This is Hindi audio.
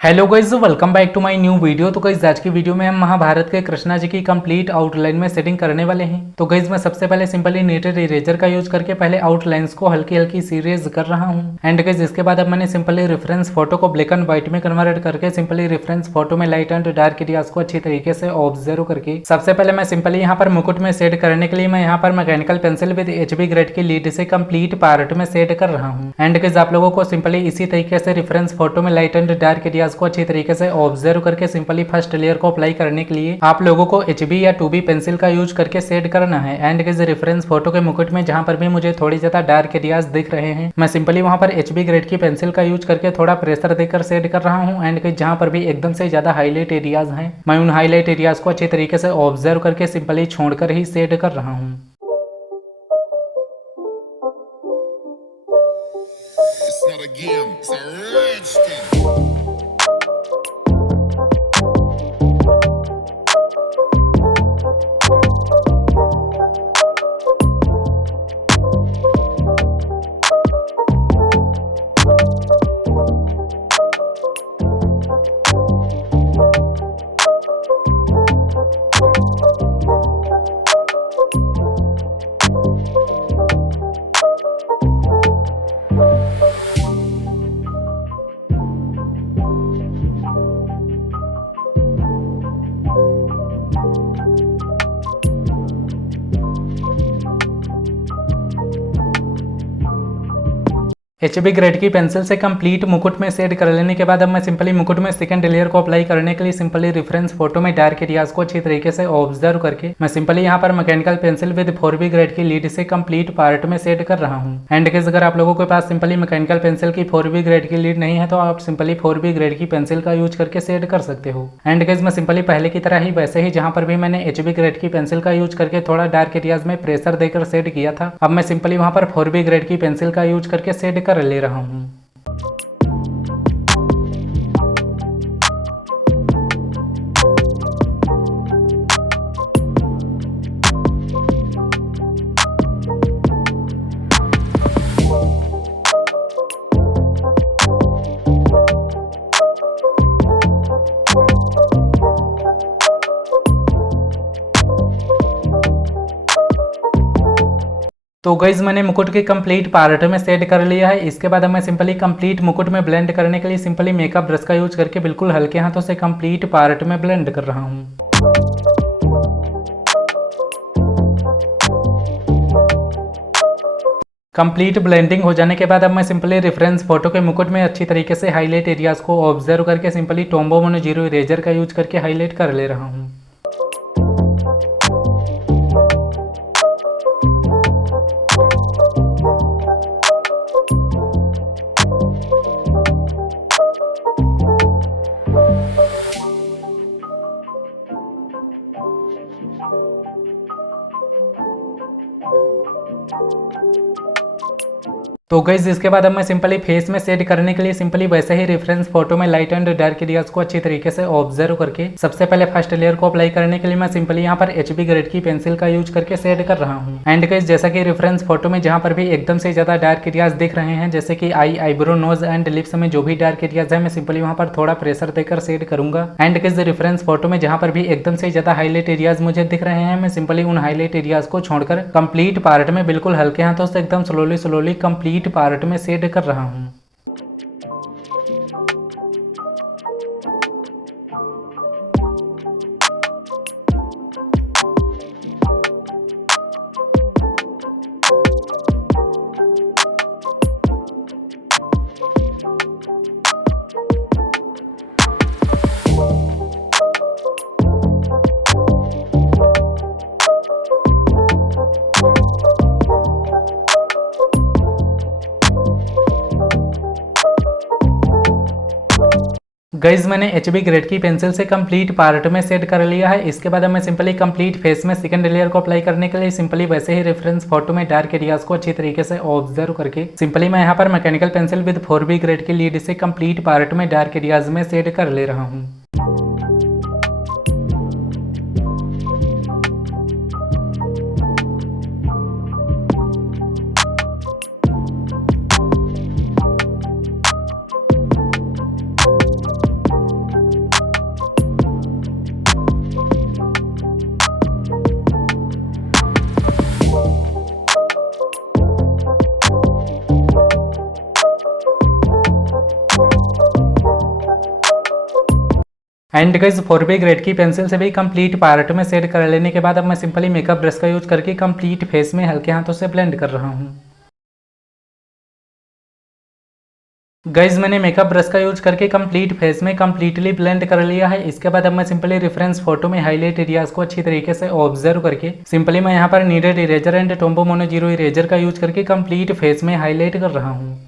Hello guys, welcome back to my new video. तो गाइज आज की वीडियो में हम महाभारत के कृष्णा जी की कंप्लीट आउटलाइन में सेटिंग करने वाले हैं। तो गाइज मैं सबसे पहले सिंपली नीटेड इरेजर का यूज करके पहले आउटलाइंस को हल्की हल्की सीरीज कर रहा हूं। एंड गाइज इसके बाद अब मैंने सिंपली रेफरेंस फोटो को ब्लैक एंड व्हाइट में कन्वर्ट करके सिंपली रेफरेंस फोटो में लाइट एंड डार्क एरियाज को अच्छी तरीके से ऑब्जर्व करके सबसे पहले मैं सिंपली यहाँ पर मुकुट में सेट करने के लिए मैं यहाँ पर mechanical pencil with HB grade की लीड से कंप्लीट पार्ट में सेट कर रहा हूँ। एंड गाइज आप लोगों को सिंपली इसी तरीके से रेफरेंस फोटो में लाइट एंड डार्क एरियाज को अच्छी तरीके से ऑब्जर्व करके सिंपली फर्स्ट लेयर को अप्लाई करने के लिए आप लोगों को HB या 2B पेंसिल का यूज करके सेट करना है। एंड गाइस रेफरेंस फोटो के मुकुट में जहां पर भी मुझे थोड़ी ज्यादा डार्क एरियाज दिख रहे हैं मैं सिंपली वहां पर HB ग्रेड की पेंसिल का यूज करके थोड़ा प्रेशर देकर सेट कर रहा हूं। एंड गाइस जहां पर भी एकदम से ज्यादा हाईलाइट एरियाज हैं मैं उन हाईलाइट एरियाज को अच्छे तरीके से ऑब्जर्व करके सिंपली छोड़कर ही सेट कर रहा हूँ। It's not a game, it's a rich thing. HB grade की पेंसिल से कंप्लीट मुकुट में सेट कर लेने के बाद अब मैं सिंपली मुकुट में सेकंड लेयर को अप्लाई करने के लिए सिंपली रेफरेंस फोटो में डार्क एरियाज को अच्छी तरीके से ऑब्जर्व करके मैं सिंपली यहाँ पर mechanical pencil with 4B grade की लीड से कंप्लीट पार्ट में सेट कर रहा हूँ। एंड गाइस अगर आप लोगों के पास सिंपली मैकेनिकल पेंसिल की 4B ग्रेड की लीड नहीं है तो आप सिंपली 4B ग्रेड की पेंसिल का यूज करके सेट कर सकते हो। एंड गाइस मैं सिंपली पहले की तरह ही वैसे ही जहाँ पर भी मैंने HB ग्रेड की पेंसिल का यूज करके थोड़ा डार्क एरियाज में प्रेशर देकर सेट किया था अब मैं सिंपली वहाँ पर 4B ग्रेड की पेंसिल का यूज करके सेट कर ले रहा हूँ। तो गाइज मैंने मुकुट के कंप्लीट पार्ट में सेट कर लिया है। इसके बाद मैं सिंपली कंप्लीट मुकुट में ब्लेंड करने के लिए सिंपली मेकअप ब्रश का यूज करके बिल्कुल हल्के हाथों से कंप्लीट पार्ट में ब्लेंड कर रहा हूँ। कंप्लीट ब्लेंडिंग हो जाने के बाद अब मैं सिंपली रेफरेंस फोटो के मुकुट में अच्छी तरीके से हाईलाइट एरियाज को ऑब्जर्व करके simply Tombow mono zero eraser का यूज करके हाईलाइट कर ले रहा हूँ। तो गाइस इसके बाद अब मैं सिंपली फेस में सेट करने के लिए सिंपली वैसे ही रेफरेंस फोटो में लाइट एंड डार्क एरियाज को अच्छी तरीके से ऑब्जर्व करके सबसे पहले फर्स्ट लेयर को अप्लाई करने के लिए मैं सिंपली यहाँ पर HB ग्रेड की पेंसिल का यूज करके सेट कर रहा हूँ। एंड गाइस जैसा कि रेफरेंस फोटो में जहाँ पर भी एकदम से ज्यादा डार्क एरियाज दिख रहे हैं जैसे कि आई, आईब्रो, नोज एंड लिप्स में जो भी डार्क एरियाज है मैं सिंपली वहाँ पर थोड़ा प्रेशर देकर सेट करूंगा। एंड गाइस रेफरेंस फोटो में जहाँ पर भी एकदम से ज्यादा हाईलाइट एरियाज मुझे दिख रहे हैं मैं सिंपली उन हाईलाइट एरियाज को छोड़कर कंप्लीट पार्ट में बिल्कुल हल्के हाथों से एकदम स्लोली कंप्लीट पार्ट में सेट कर रहा हूँ। गाइज मैंने HB ग्रेड की पेंसिल से कंप्लीट पार्ट में सेट कर लिया है। इसके बाद मैं सिंपली कंप्लीट फेस में सेकंड लेयर को अप्लाई करने के लिए सिंपली वैसे ही रेफरेंस फोटो में डार्क एरियाज को अच्छी तरीके से ऑब्जर्व करके सिंपली मैं यहाँ पर mechanical pencil with 4B grade की लीड से कंप्लीट पार्ट में डार्क एरियाज में सेट कर ले रहा हूँ। एंड गाइस 4B ग्रेड की पेंसिल से भी कंप्लीट पार्ट में सेट कर लेने के बाद अब मैं सिंपली मेकअप ब्रश का यूज करके कंप्लीट फेस में हल्के हाथों से ब्लेंड कर रहा हूँ। गाइज मैंने मेकअप ब्रश का यूज करके कंप्लीट फेस में कंप्लीटली ब्लेंड कर लिया है। इसके बाद अब मैं सिंपली रेफरेंस फोटो में हाईलाइट एरियाज को अच्छी तरीके से ऑब्जर्व करके सिंपली मैं यहाँ पर needed eraser and Tombow mono zero eraser का यूज करके कंप्लीट फेस में हाईलाइट कर रहा हूँ।